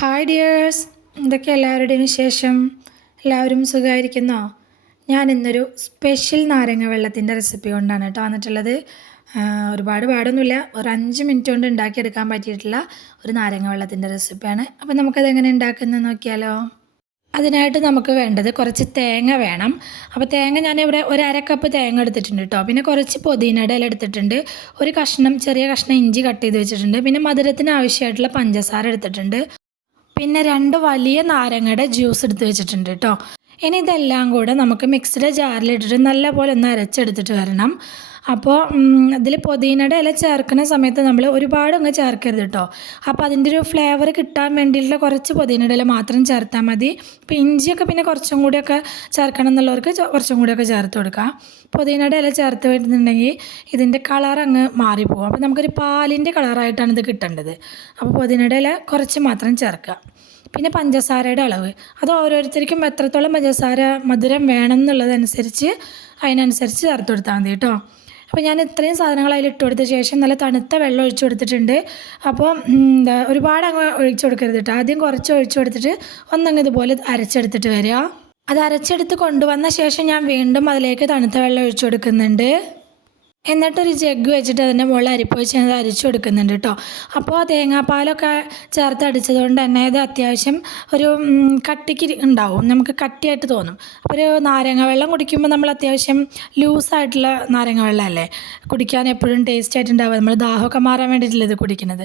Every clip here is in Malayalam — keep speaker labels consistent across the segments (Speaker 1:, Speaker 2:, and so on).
Speaker 1: ഹായ് ഡിയേഴ്സ് എന്തൊക്കെ എല്ലാവരുടെയും വിശേഷം. എല്ലാവരും സുഖമായിരിക്കുന്നോ? ഞാൻ ഇന്നൊരു സ്പെഷ്യൽ നാരങ്ങ വെള്ളത്തിന്റെ റെസിപ്പി കൊണ്ടാണ് കേട്ടോ വന്നിട്ടുള്ളത്. ഒരുപാട് പാടൊന്നുമില്ല. ഒരു അഞ്ച് മിനിറ്റ് കൊണ്ട് ഉണ്ടാക്കിയെടുക്കാൻ പറ്റിയിട്ടുള്ള ഒരു നാരങ്ങ വെള്ളത്തിന്റെ റെസിപ്പിയാണ് അപ്പോൾ നമുക്കത് എങ്ങനെ ഉണ്ടാക്കുന്നത് നോക്കിയാലോ? അതിനായിട്ട് നമുക്ക് വേണ്ടത് കുറച്ച് തേങ്ങ വേണം. അപ്പോൾ തേങ്ങ ഞാനിവിടെ ഒരു അര കപ്പ് തേങ്ങ എടുത്തിട്ടുണ്ട് കേട്ടോ. പിന്നെ കുറച്ച് പൊതിനട ഇല എടുത്തിട്ടുണ്ട്. ഒരു കഷ്ണം ചെറിയ കഷ്ണം ഇഞ്ചി കട്ട് ചെയ്ത് വെച്ചിട്ടുണ്ട്. പിന്നെ മധുരത്തിന് ആവശ്യമായിട്ടുള്ള പഞ്ചസാര എടുത്തിട്ടുണ്ട്. പിന്നെ രണ്ട് വലിയ നാരങ്ങയുടെ ജ്യൂസ് എടുത്ത് വെച്ചിട്ടുണ്ട് കേട്ടോ ഇനി ഇതെല്ലാം കൂടെ നമുക്ക് മിക്സിയുടെ ജാറിലിട്ടിട്ട് നല്ലപോലെ ഒന്ന് അരച്ചെടുത്തിട്ട് വരണം. അപ്പോൾ അതിൽ പുതിനയുടെ ഇല ചേർക്കുന്ന സമയത്ത് നമ്മൾ ഒരുപാട് അങ്ങ് ചേർക്കരുത് കേട്ടോ അപ്പോൾ അതിന്റെ ഒരു ഫ്ലേവർ കിട്ടാൻ വേണ്ടിയിട്ടുള്ള കുറച്ച് പുതിനയുടെ ഇല മാത്രം ചേർത്താൽ മതി. ഇപ്പോൾ ഇഞ്ചിയൊക്കെ പിന്നെ കുറച്ചും കൂടിയൊക്കെ ചേർക്കണം എന്നുള്ളവർക്ക് കുറച്ചും കൂടിയൊക്കെ ചേർത്ത് കൊടുക്കാം. പുതിനയുടെ ഇല ചേർത്ത് വരുന്നുണ്ടെങ്കിൽ ഇതിന്റെ കളർ അങ്ങ് മാറിപ്പോകും അപ്പോൾ നമുക്കൊരു പാലിന്റെ കളറായിട്ടാണ് ഇത് കിട്ടേണ്ടത്. അപ്പോൾ പുതിനയുടെ ഇല കുറച്ച് മാത്രം ചേർക്കുക. പിന്നെ പഞ്ചസാരയുടെ അളവ്. അത് ഓരോരുത്തർക്കും എത്രത്തോളം പഞ്ചസാര മധുരം വേണം എന്നുള്ളതനുസരിച്ച് അതിനനുസരിച്ച് ചേർത്ത് കൊടുത്താൽ മതി കേട്ടോ അപ്പോൾ ഞാൻ ഇത്രയും സാധനങ്ങൾ അതിൽ ഇട്ട് കൊടുത്ത ശേഷം നല്ല തണുത്ത വെള്ളം ഒഴിച്ചു കൊടുത്തിട്ടുണ്ട്. അപ്പോൾ എന്താ ഒരുപാട് അങ്ങ് ഒഴിച്ചു കൊടുക്കരുത് കേട്ടോ ആദ്യം കുറച്ച് ഒഴിച്ചു കൊടുത്തിട്ട് ഒന്നങ്ങ് ഇതുപോലെ അരച്ചെടുത്തിട്ട് വരിക അത് അരച്ചെടുത്ത് കൊണ്ടുവന്ന ശേഷം ഞാൻ വീണ്ടും അതിലേക്ക് തണുത്ത വെള്ളം ഒഴിച്ചു കൊടുക്കുന്നുണ്ട്. എന്നിട്ടൊരു ജഗ് വെച്ചിട്ട് അതിന്റെ മുകളിൽ അരിപ്പ് വെച്ച് അത് അരിച്ചു കൊടുക്കുന്നുണ്ട് കേട്ടോ അപ്പോൾ തേങ്ങാപ്പാലൊക്കെ ചേർത്ത് അടിച്ചതുകൊണ്ട് തന്നെ ഇത് അത്യാവശ്യം ഒരു കട്ടിക്ക് ഉണ്ടാവും. നമുക്ക് കട്ടിയായിട്ട് തോന്നും. അപ്പോൾ ഒരു നാരങ്ങ വെള്ളം കുടിക്കുമ്പോൾ നമ്മൾ അത്യാവശ്യം ലൂസായിട്ടുള്ള നാരങ്ങ വെള്ളമല്ലേ? കുടിക്കാൻ എപ്പോഴും ടേസ്റ്റ് ആയിട്ടുണ്ടാവുക നമ്മൾ ദാഹമൊക്കെ മാറാൻ വേണ്ടിയിട്ടില്ല ഇത് കുടിക്കുന്നത്.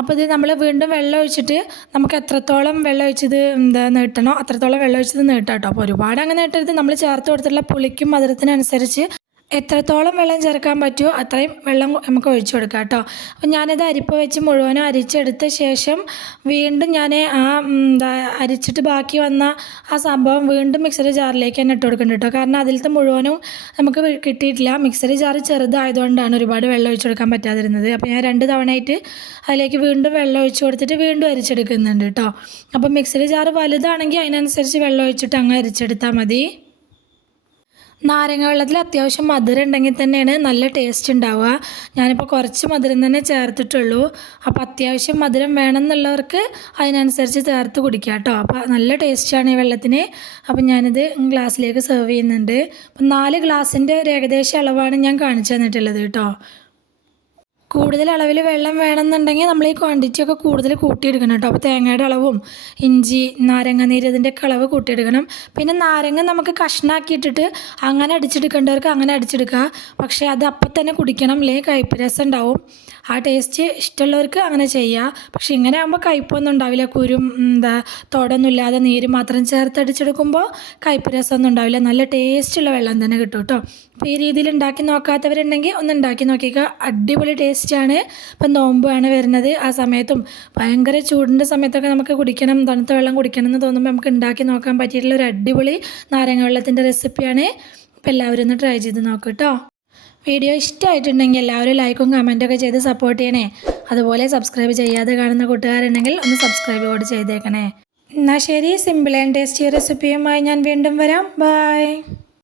Speaker 1: അപ്പോൾ ഇത് നമ്മൾ വീണ്ടും വെള്ളം ഒഴിച്ചിട്ട് നമുക്ക് എത്രത്തോളം വെള്ളം ഒഴിച്ചത് എന്താ നീട്ടണോ അത്രത്തോളം വെള്ളം ഒഴിച്ചത് നീട്ടാം കേട്ടോ അപ്പോൾ ഒരുപാട് അങ്ങനെ നീട്ടരുത്. നമ്മൾ ചേർത്ത് കൊടുത്തിട്ടുള്ള പുളിക്കും മധുരത്തിനനുസരിച്ച് എത്രത്തോളം വെള്ളം ചേർക്കാൻ പറ്റുമോ അത്രയും വെള്ളം നമുക്ക് ഒഴിച്ചു കൊടുക്കാം കേട്ടോ. അപ്പം ഞാനത് അരിപ്പ് വെച്ച് മുഴുവനും അരിച്ചെടുത്ത ശേഷം വീണ്ടും ഞാൻ ആ എന്താ അരിച്ചിട്ട് ബാക്കി വന്ന ആ സംഭവം വീണ്ടും മിക്സറി ജാറിലേക്ക് തന്നെ ഇട്ട് കൊടുക്കുന്നുണ്ട് കേട്ടോ. കാരണം അതിലത്തെ മുഴുവനും നമുക്ക് കിട്ടിയിട്ടില്ല. മിക്സറി ജാറ് ചെറുതായതുകൊണ്ടാണ് ഒരുപാട് വെള്ളം ഒഴിച്ചു കൊടുക്കാൻ പറ്റാതിരുന്നത്. അപ്പോൾ ഞാൻ രണ്ട് തവണയായിട്ട് അതിലേക്ക് വീണ്ടും വെള്ളം ഒഴിച്ചു കൊടുത്തിട്ട് വീണ്ടും അരിച്ചെടുക്കുന്നുണ്ട് കേട്ടോ. അപ്പോൾ മിക്സറി ജാറ് വലുതാണെങ്കിൽ അതിനനുസരിച്ച് വെള്ളം ഒഴിച്ചിട്ട് അങ്ങ് അരിച്ചെടുത്താൽ മതി. നാരങ്ങ വെള്ളത്തിൽ അത്യാവശ്യം മധുരം ഉണ്ടെങ്കിൽ തന്നെയാണ് നല്ല ടേസ്റ്റ് ഉണ്ടാവുക. ഞാനിപ്പോൾ കുറച്ച് മധുരം തന്നെ ചേർത്തിട്ടുള്ളൂ. അപ്പോൾ അത്യാവശ്യം മധുരം വേണമെന്നുള്ളവർക്ക് അതിനനുസരിച്ച് ചേർത്ത് കുടിക്കുക കേട്ടോ. അപ്പോൾ നല്ല ടേസ്റ്റാണ് ഈ വെള്ളത്തിന്. അപ്പോൾ ഞാനിത് ഗ്ലാസ്സിലേക്ക് സെർവ് ചെയ്യുന്നുണ്ട്. അപ്പം നാല് ഗ്ലാസിന്റെ ഒരു ഏകദേശം അളവാണ് ഞാൻ കാണിച്ചു തന്നിട്ടുള്ളത് കേട്ടോ. കൂടുതൽ അളവിൽ വെള്ളം വേണമെന്നുണ്ടെങ്കിൽ നമ്മൾ ഈ ക്വാണ്ടിറ്റി ഒക്കെ കൂടുതൽ കൂട്ടിയെടുക്കണം കേട്ടോ. അപ്പോൾ തേങ്ങയുടെ അളവും ഇഞ്ചി നാരങ്ങ നീര് ഇതിന്റെ ഒക്കെ അളവ് കൂട്ടിയെടുക്കണം. പിന്നെ നാരങ്ങ നമുക്ക് കഷ്ണാക്കിയിട്ടിട്ട് അങ്ങനെ അടിച്ചെടുക്കേണ്ടവർക്ക് അങ്ങനെ അടിച്ചെടുക്കുക. പക്ഷേ അത് അപ്പം തന്നെ കുടിക്കണം അല്ലെങ്കിൽ കയ്പ്പ് രസം ഉണ്ടാവും. ആ ടേസ്റ്റ് ഇഷ്ടമുള്ളവർക്ക് അങ്ങനെ ചെയ്യുക. പക്ഷേ ഇങ്ങനെ ആകുമ്പോൾ കയ്പ്പൊന്നും ഉണ്ടാവില്ല. കുരും എന്താ തോടൊന്നും ഇല്ലാതെ നീര് മാത്രം ചേർത്ത് അടിച്ചെടുക്കുമ്പോൾ കയ്പ്പ് രസമൊന്നും ഉണ്ടാവില്ല. നല്ല ടേസ്റ്റുള്ള വെള്ളം തന്നെ കിട്ടും കേട്ടോ. അപ്പോൾ ഈ രീതിയിൽ ഉണ്ടാക്കി നോക്കാത്തവരുണ്ടെങ്കിൽ ഒന്ന് ഉണ്ടാക്കി നോക്കിക്കുക അടിപൊളി ടേസ്റ്റാണ് ഇപ്പം നോമ്പാണ് വരുന്നത്. ആ സമയത്തും ഭയങ്കര ചൂടിന്റെ സമയത്തൊക്കെ നമുക്ക് കുടിക്കണം തണുത്ത വെള്ളം കുടിക്കണം എന്ന് തോന്നുമ്പോൾ നമുക്ക് ഉണ്ടാക്കി നോക്കാൻ പറ്റിയിട്ടുള്ള ഒരു അടിപൊളി നാരങ്ങ വെള്ളത്തിന്റെ റെസിപ്പിയാണ് അപ്പോൾ എല്ലാവരും ഒന്ന് ട്രൈ ചെയ്ത് നോക്കൂ കേട്ടോ. വീഡിയോ ഇഷ്ടമായിട്ടുണ്ടെങ്കിൽ എല്ലാവരും ലൈക്കും കമന്റൊക്കെ ചെയ്ത് സപ്പോർട്ട് ചെയ്യണേ. അതുപോലെ സബ്സ്ക്രൈബ് ചെയ്യാതെ കാണുന്ന കൂട്ടുകാരുണ്ടെങ്കിൽ ഒന്ന് സബ്സ്ക്രൈബ് കൂടി ചെയ്തേക്കണേ. എന്നാൽ ശരി സിമ്പിൾ ആൻഡ് ടേസ്റ്റി റെസിപ്പിയുമായി ഞാൻ വീണ്ടും വരാം. ബൈ